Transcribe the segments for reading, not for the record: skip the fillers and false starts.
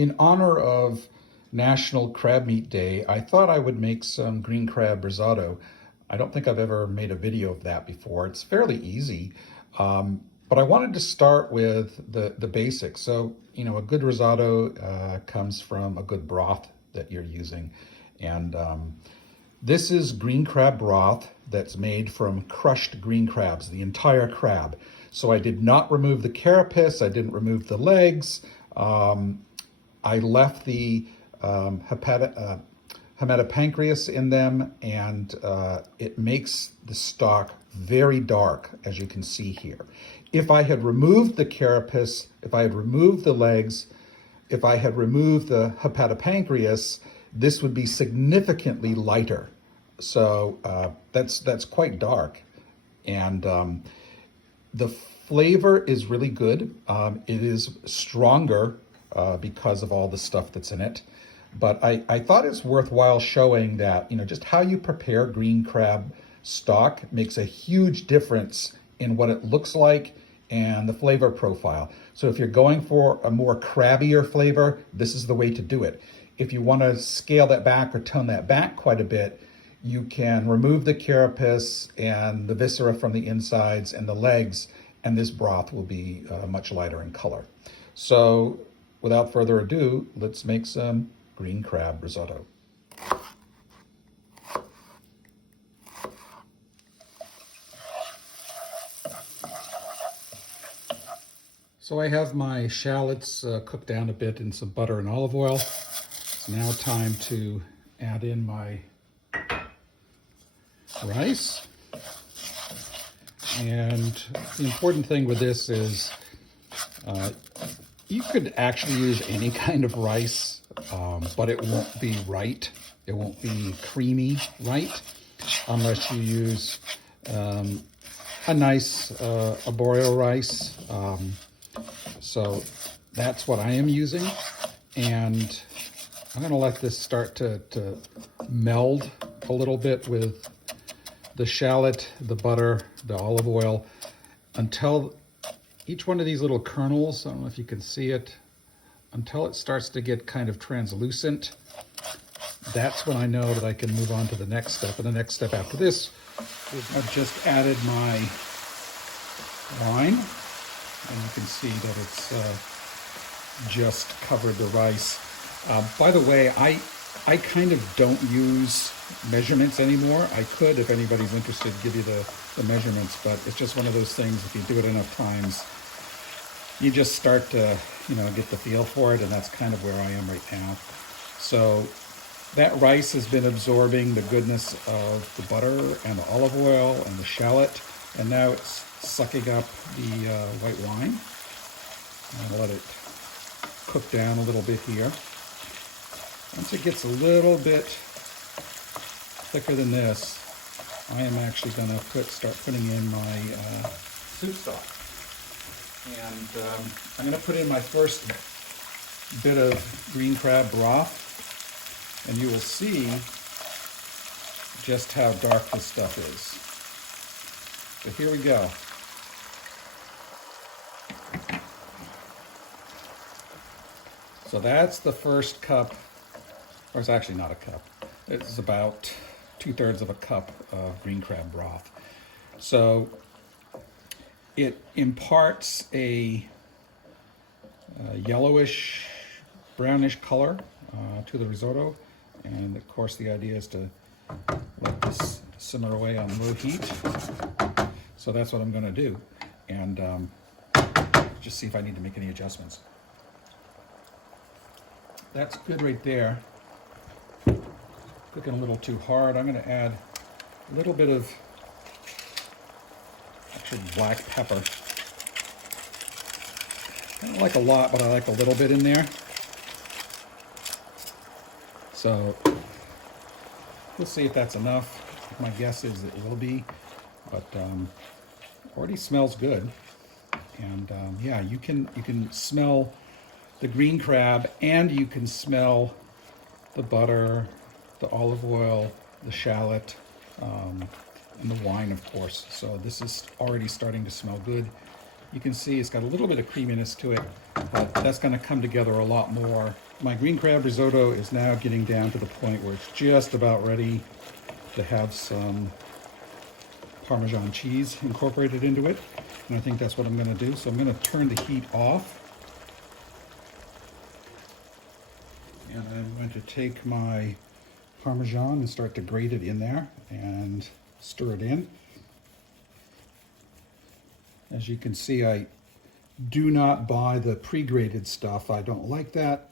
In honor of National Crab Meat Day, I thought I would make some green crab risotto. I don't think I've ever made a video of that before. It's fairly easy, but I wanted to start with the basics. So, a good risotto comes from a good broth that you're using. And this is green crab broth that's made from crushed green crabs, the entire crab. So I did not remove the carapace, I didn't remove the legs. I left the hematopancreas in them, and it makes the stock very dark, as you can see here. If I had removed the carapace, if I had removed the legs, if I had removed the hepatopancreas, this would be significantly lighter. So that's quite dark. And the flavor is really good. It is stronger because of all the stuff that's in it. But I thought it's worthwhile showing that, just how you prepare green crab stock makes a huge difference in what it looks like and the flavor profile. So if you're going for a more crabbier flavor, this is the way to do it. If you want to scale that back or tone that back quite a bit, you can remove the carapace and the viscera from the insides and the legs, and this broth will be much lighter in color. So without further ado, let's make some green crab risotto. So I have my shallots cooked down a bit in some butter and olive oil. It's now time to add in my rice. And the important thing with this is you could actually use any kind of rice, but it won't be right. It won't be creamy right unless you use a nice arborio rice. So that's what I am using. And I'm going to let this start to meld a little bit with the shallot, the butter, the olive oil, until each one of these little kernels, I don't know if you can see it, until it starts to get kind of translucent. That's when I know that I can move on to the next step. And the next step after this is I've just added my wine, and you can see that it's just covered the rice. By the way, I kind of don't use measurements anymore. I could, if anybody's interested, give you the measurements, but it's just one of those things, if you do it enough times, you just start to, get the feel for it, and that's kind of where I am right now. So that rice has been absorbing the goodness of the butter and the olive oil and the shallot, and now it's sucking up the white wine. I'll let it cook down a little bit here. Once it gets a little bit thicker than this, I am actually going to start putting in my soup stock. And I'm going to put in my first bit of green crab broth, and you will see just how dark this stuff is. So here we go. So that's the first cup, or it's actually not a cup. It's about 2/3 of a cup of green crab broth. So it imparts a yellowish, brownish color to the risotto. And of course the idea is to let this simmer away on low heat. So that's what I'm going to do. And just see if I need to make any adjustments. That's good right there. Cooking a little too hard. I'm going to add a little bit of actually black pepper. I don't like a lot, but I like a little bit in there. So we'll see if that's enough. My guess is it will be, but already smells good. And yeah, you can smell the green crab, and you can smell the butter, the olive oil, the shallot, and the wine, of course. So this is already starting to smell good. You can see it's got a little bit of creaminess to it, but that's going to come together a lot more my green crab risotto is now getting down to the point where it's just about ready to have some Parmesan cheese incorporated into it. And I think that's what I'm going to do. So I'm going to turn the heat off. And I'm going to take my Parmesan and start to grate it in there and stir it in. As you can see, I do not buy the pre-grated stuff. I don't like that.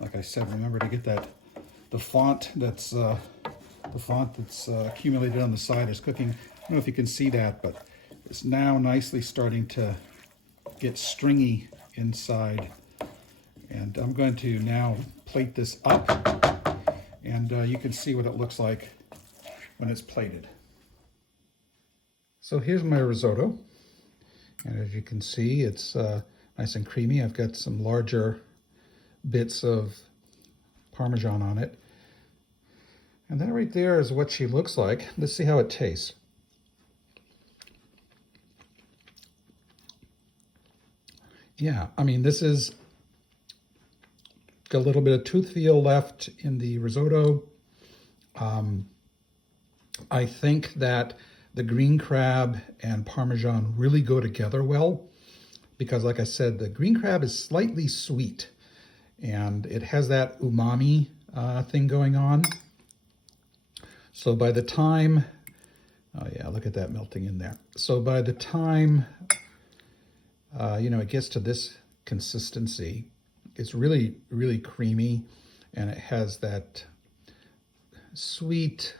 Like I said, remember to get the font that's accumulated on the side is cooking. I don't know if you can see that, but it's now nicely starting to get stringy inside. And I'm going to now plate this up, and you can see what it looks like when it's plated. So here's my risotto, and as you can see, it's nice and creamy. I've got some larger bits of Parmesan on it. And that right there is what she looks like. Let's see how it tastes. Yeah, I mean, this is got a little bit of tooth feel left in the risotto. I think that the green crab and Parmesan really go together well because, like I said, the green crab is slightly sweet and it has that umami thing going on. So by the time, oh yeah, look at that melting in there. So by the time, it gets to this consistency, it's really, really creamy, and it has that sweet,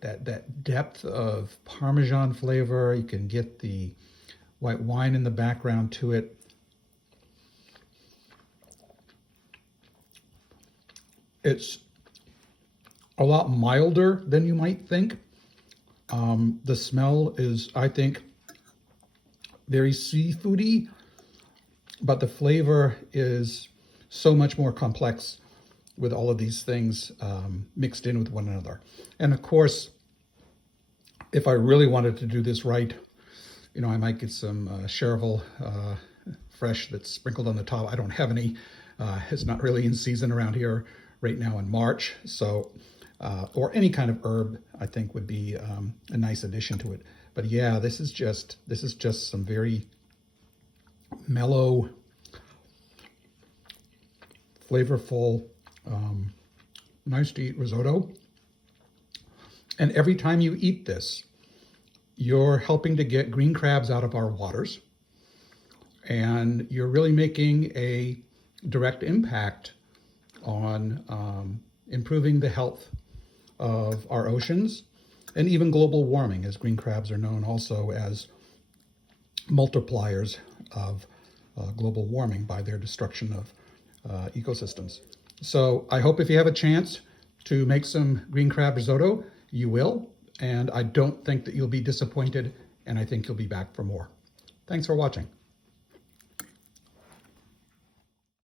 that depth of Parmesan flavor. You can get the white wine in the background to it. It's a lot milder than you might think. The smell is, I think, very seafoody, but the flavor is so much more complex with all of these things mixed in with one another. And of course, if I really wanted to do this right, I might get some chervil fresh that's sprinkled on the top. I don't have any. It's not really in season around here right now in March. So, or any kind of herb, I think would be a nice addition to it. But yeah, this is just some very mellow, flavorful, nice to eat risotto. And every time you eat this, you're helping to get green crabs out of our waters. And you're really making a direct impact on improving the health of our oceans and even global warming, as green crabs are known also as multipliers of global warming by their destruction of ecosystems. So I hope if you have a chance to make some green crab risotto, you will. And I don't think that you'll be disappointed, and I think you'll be back for more. Thanks for watching.